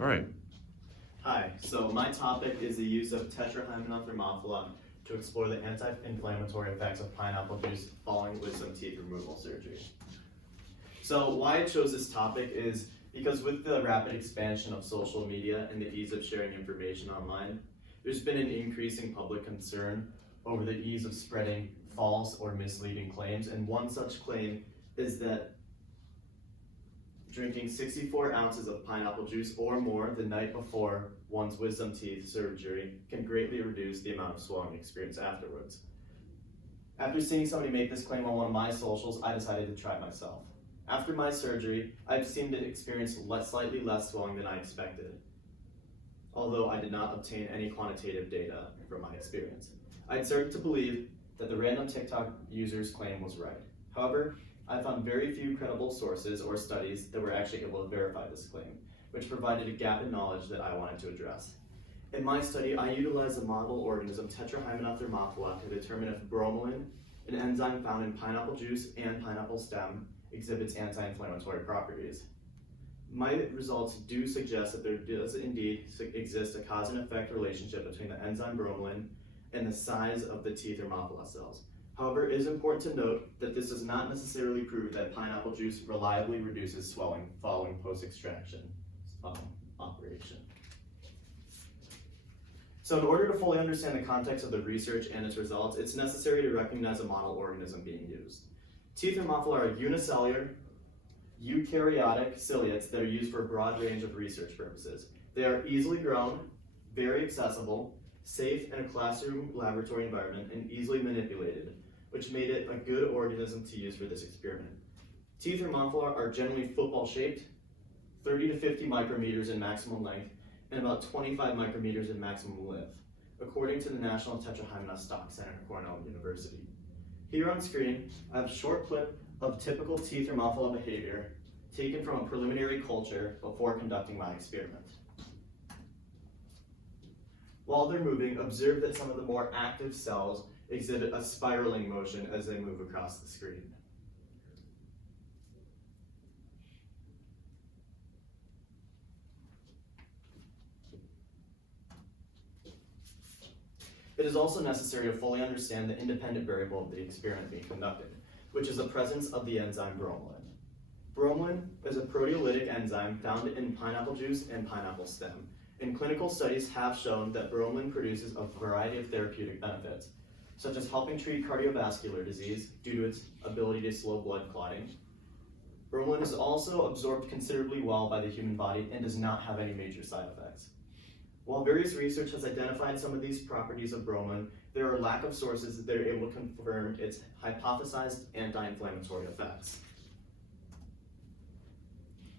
All right. Hi, so my topic is the use of Tetrahymena thermophila to explore the anti-inflammatory effects of pineapple juice following wisdom teeth removal surgery. So why I chose this topic is because with the rapid expansion of social media and the ease of sharing information online, there's been an increasing public concern over the ease of spreading false or misleading claims, and one such claim is that drinking 64 ounces of pineapple juice or more the night before one's wisdom teeth surgery can greatly reduce the amount of swelling experienced afterwards. After seeing somebody make this claim on one of my socials, I decided to try it myself. After my surgery, I've seemed to experience slightly less swelling than I expected, although I did not obtain any quantitative data from my experience. I'd started to believe that the random TikTok user's claim was right. However, I found very few credible sources or studies that were actually able to verify this claim, which provided a gap in knowledge that I wanted to address. In my study, I utilized the model organism Tetrahymena thermophila to determine if bromelain, an enzyme found in pineapple juice and pineapple stem, exhibits anti-inflammatory properties. My results do suggest that there does indeed exist a cause and effect relationship between the enzyme bromelain and the size of the T thermophila cells. However, it is important to note that this does not necessarily prove that pineapple juice reliably reduces swelling following post-extraction operation. So in order to fully understand the context of the research and its results, it's necessary to recognize a model organism being used. T thermophila are unicellular, eukaryotic ciliates that are used for a broad range of research purposes. They are easily grown, very accessible, safe in a classroom laboratory environment, and easily manipulated, which made it a good organism to use for this experiment. T thermophila are generally football-shaped, 30 to 50 micrometers in maximum length, and about 25 micrometers in maximum width, according to the National Tetrahymena Stock Center at Cornell University. Here on screen, I have a short clip of typical T thermophila behavior taken from a preliminary culture before conducting my experiment. While they're moving, observe that some of the more active cells exhibit a spiraling motion as they move across the screen. It is also necessary to fully understand the independent variable of the experiment being conducted, which is the presence of the enzyme bromelain. Bromelain is a proteolytic enzyme found in pineapple juice and pineapple stem, and clinical studies have shown that bromelain produces a variety of therapeutic benefits, such as helping treat cardiovascular disease due to its ability to slow blood clotting. Bromelain is also absorbed considerably well by the human body and does not have any major side effects. While various research has identified some of these properties of bromelain, there are lack of sources that are able to confirm its hypothesized anti-inflammatory effects.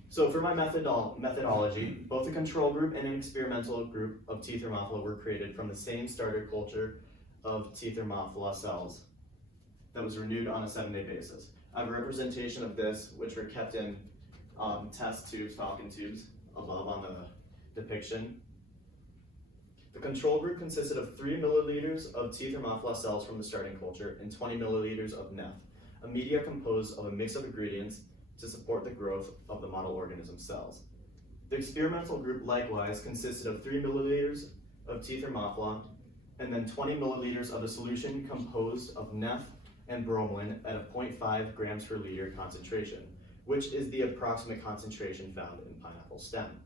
So for my methodology, both a control group and an experimental group of T thermophila were created from the same starter culture of T thermophila cells that was renewed on a 7-day basis. I have a representation of this, which were kept in test tubes, Falcon tubes, above on the depiction. The control group consisted of 3 milliliters of T thermophila cells from the starting culture and 20 milliliters of NEF, a media composed of a mix of ingredients to support the growth of the model organism cells. The experimental group likewise consisted of 3 milliliters of T thermophila and then 20 milliliters of a solution composed of NEF and bromelain at a 0.5 grams per liter concentration, which is the approximate concentration found in pineapple stem.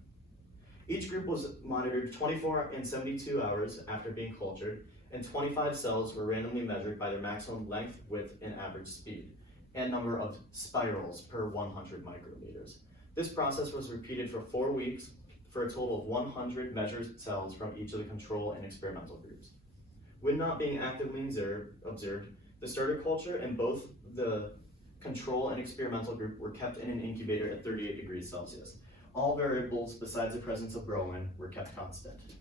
Each group was monitored 24 and 72 hours after being cultured, and 25 cells were randomly measured by their maximum length, width, and average speed, and number of spirals per 100 microliters. This process was repeated for 4 weeks for a total of 100 measured cells from each of the control and experimental groups. When not being actively observed, the starter culture and both the control and experimental group were kept in an incubator at 38 degrees Celsius. All variables besides the presence of bromelain were kept constant.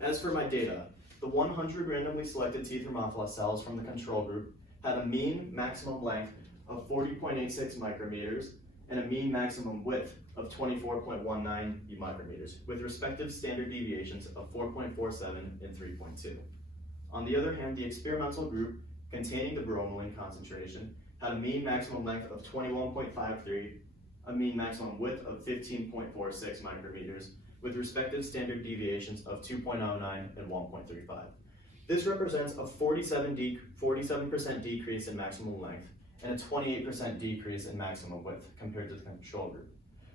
As for my data, the 100 randomly selected T thermophila cells from the control group had a mean maximum length of 40.86 micrometers and a mean maximum width of 24.19 micrometers, with respective standard deviations of 4.47 and 3.2. On the other hand, the experimental group containing the bromelain concentration had a mean maximum length of 21.53 a mean maximum width of 15.46 micrometers, with respective standard deviations of 2.09 and 1.35. This represents a 47% decrease in maximum length and a 28% decrease in maximum width compared to the control group.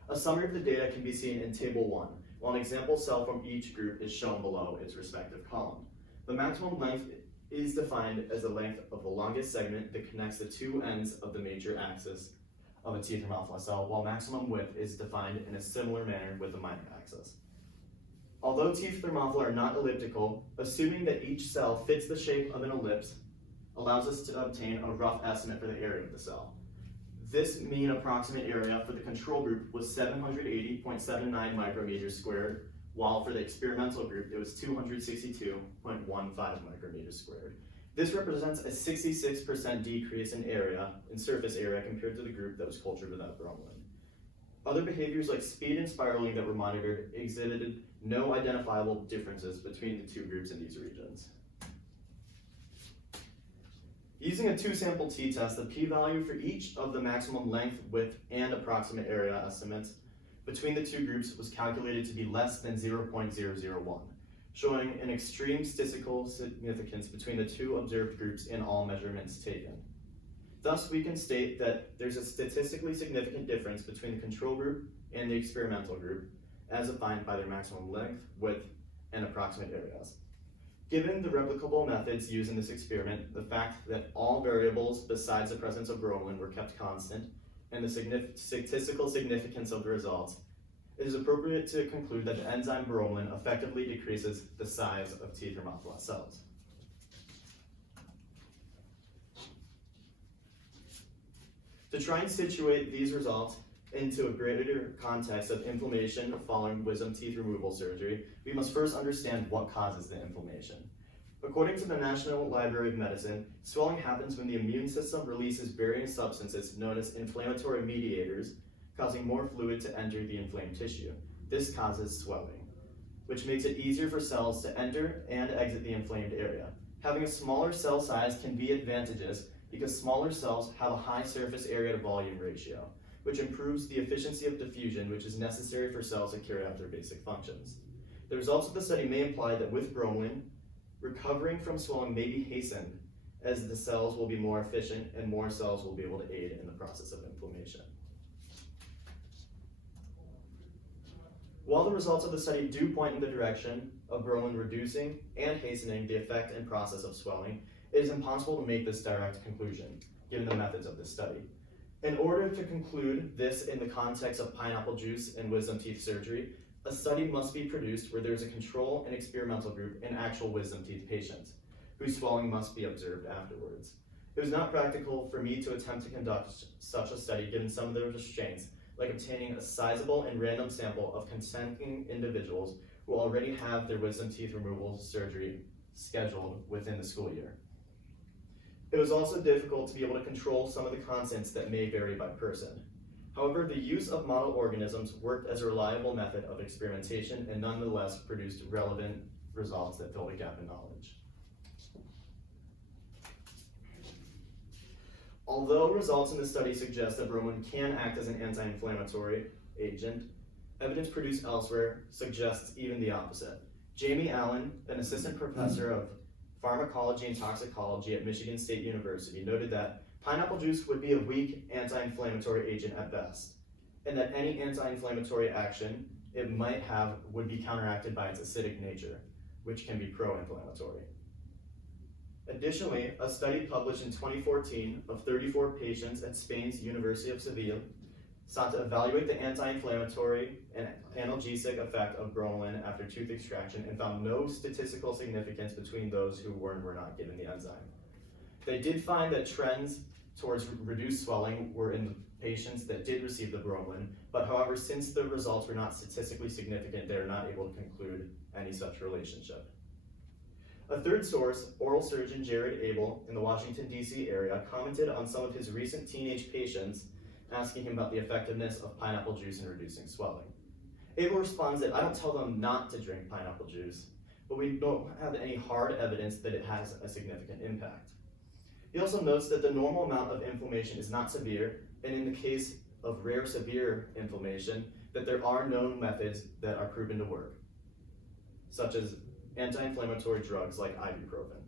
A summary of the data can be seen in Table 1, while an example cell from each group is shown below its respective column. The maximum length is defined as the length of the longest segment that connects the two ends of the major axis of a T Thermophila cell, while maximum width is defined in a similar manner with the minor axis. Although T Thermophila are not elliptical, assuming that each cell fits the shape of an ellipse allows us to obtain a rough estimate for the area of the cell. This mean approximate area for the control group was 780.79 micrometers squared, while for the experimental group it was 262.15 micrometers squared. This represents a 66% decrease in surface area compared to the group that was cultured without bromelain. Other behaviors like speed and spiraling that were monitored exhibited no identifiable differences between the two groups in these regions. Using a two-sample t-test, the p-value for each of the maximum length, width, and approximate area estimates between the two groups was calculated to be less than 0.001, showing an extreme statistical significance between the two observed groups in all measurements taken. Thus, we can state that there's a statistically significant difference between the control group and the experimental group, as defined by their maximum length, width, and approximate areas. Given the replicable methods used in this experiment, the fact that all variables besides the presence of bromelain were kept constant, and the statistical significance of the results, it is appropriate to conclude that the enzyme bromelain effectively decreases the size of T Thermophila cells. To try and situate these results into a greater context of inflammation following wisdom teeth removal surgery, we must first understand what causes the inflammation. According to the National Library of Medicine, swelling happens when the immune system releases various substances known as inflammatory mediators, causing more fluid to enter the inflamed tissue. This causes swelling, which makes it easier for cells to enter and exit the inflamed area. Having a smaller cell size can be advantageous because smaller cells have a high surface area to volume ratio, which improves the efficiency of diffusion, which is necessary for cells to carry out their basic functions. The results of the study may imply that with bromelain, recovering from swelling may be hastened, as the cells will be more efficient and more cells will be able to aid in the process of inflammation. While the results of the study do point in the direction of bromelain reducing and hastening the effect and process of swelling, it is impossible to make this direct conclusion, given the methods of this study. In order to conclude this in the context of pineapple juice and wisdom teeth surgery, a study must be produced where there is a control and experimental group and actual wisdom teeth patients, whose swelling must be observed afterwards. It was not practical for me to attempt to conduct such a study given some of the restraints, like obtaining a sizable and random sample of consenting individuals who already have their wisdom teeth removal surgery scheduled within the school year. It was also difficult to be able to control some of the constants that may vary by person. However, the use of model organisms worked as a reliable method of experimentation and nonetheless produced relevant results that filled a gap in knowledge. Although results in this study suggest that bromelain can act as an anti-inflammatory agent, evidence produced elsewhere suggests even the opposite. Jamie Allen, an assistant professor of pharmacology and toxicology at Michigan State University, noted that pineapple juice would be a weak anti-inflammatory agent at best, and that any anti-inflammatory action it might have would be counteracted by its acidic nature, which can be pro-inflammatory. Additionally, a study published in 2014 of 34 patients at Spain's University of Seville sought to evaluate the anti-inflammatory and analgesic effect of bromelain after tooth extraction and found no statistical significance between those who were and were not given the enzyme. They did find that trends towards reduced swelling were in the patients that did receive the bromelain, but however, since the results were not statistically significant, they are not able to conclude any such relationship. A third source, oral surgeon Jared Abel in the Washington, D.C. area, commented on some of his recent teenage patients, asking him about the effectiveness of pineapple juice in reducing swelling. Abel responds that I don't tell them not to drink pineapple juice, but we don't have any hard evidence that it has a significant impact. He also notes that the normal amount of inflammation is not severe, and in the case of rare severe inflammation that there are known methods that are proven to work, such as anti-inflammatory drugs like ibuprofen.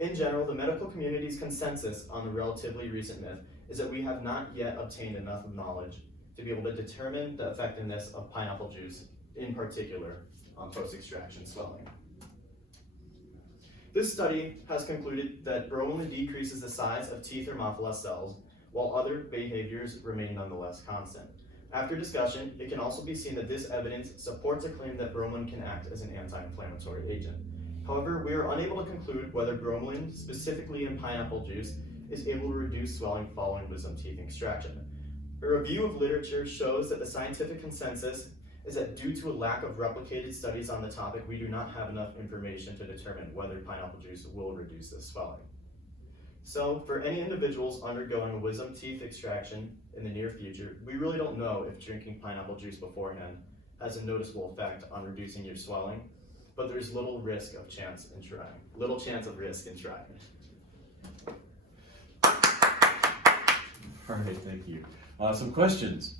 In general, the medical community's consensus on the relatively recent myth is that we have not yet obtained enough knowledge to be able to determine the effectiveness of pineapple juice, in particular on post-extraction swelling. This study has concluded that bromelain decreases the size of T. thermophila cells, while other behaviors remain nonetheless constant. After discussion, it can also be seen that this evidence supports a claim that bromelain can act as an anti-inflammatory agent. However, we are unable to conclude whether bromelain, specifically in pineapple juice, is able to reduce swelling following wisdom teeth extraction. A review of literature shows that the scientific consensus is that due to a lack of replicated studies on the topic, we do not have enough information to determine whether pineapple juice will reduce this swelling. So, for any individuals undergoing a wisdom teeth extraction in the near future, we really don't know if drinking pineapple juice beforehand has a noticeable effect on reducing your swelling, but there's little chance of risk in trying. All right, thank you. Some questions.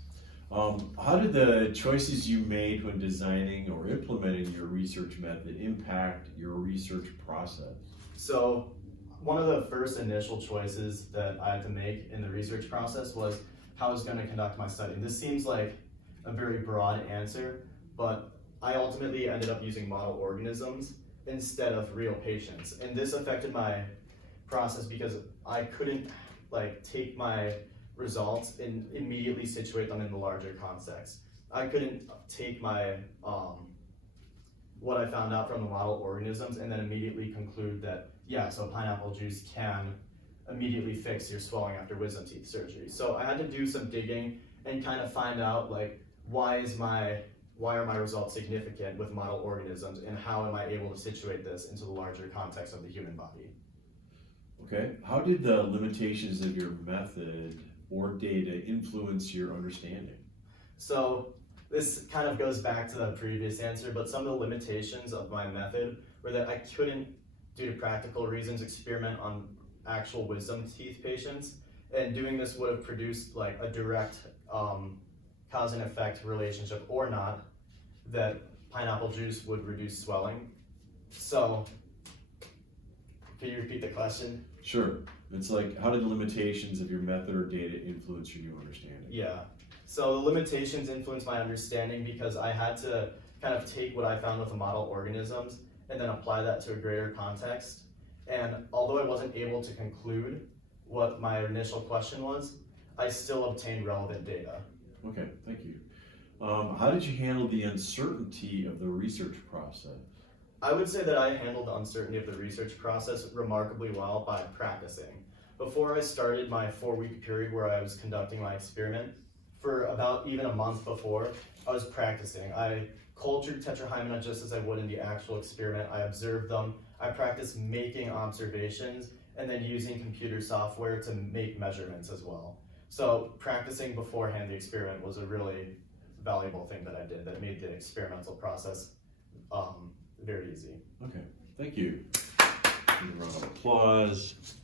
How did the choices you made when designing or implementing your research method impact your research process? So, one of the first initial choices that I had to make in the research process was how I was going to conduct my study. This seems like a very broad answer, but I ultimately ended up using model organisms instead of real patients. And this affected my process because I couldn't take my results and immediately situate them in the larger context. I couldn't take my what I found out from the model organisms and then immediately conclude that, yeah, so pineapple juice can immediately fix your swelling after wisdom teeth surgery. So I had to do some digging and kind of find out why are my results significant with model organisms, and how am I able to situate this into the larger context of the human body. Okay, how did the limitations of your method or data influence your understanding? So this kind of goes back to the previous answer, but some of the limitations of my method were that I couldn't, due to practical reasons, experiment on actual wisdom teeth patients, and doing this would have produced a direct cause and effect relationship or not, that pineapple juice would reduce swelling. So, can you repeat the question? Sure. It's how did the limitations of your method or data influence your new understanding? Yeah. So the limitations influenced my understanding because I had to kind of take what I found with the model organisms and then apply that to a greater context. And although I wasn't able to conclude what my initial question was, I still obtained relevant data. Okay, thank you. How did you handle the uncertainty of the research process? I would say that I handled the uncertainty of the research process remarkably well by practicing. Before I started my 4-week period where I was conducting my experiment, for about even a month before, I was practicing. I cultured Tetrahymena just as I would in the actual experiment. I observed them. I practiced making observations and then using computer software to make measurements as well. So practicing beforehand the experiment was a really valuable thing that I did that made the experimental process very easy. Okay, thank you. Give a round of applause.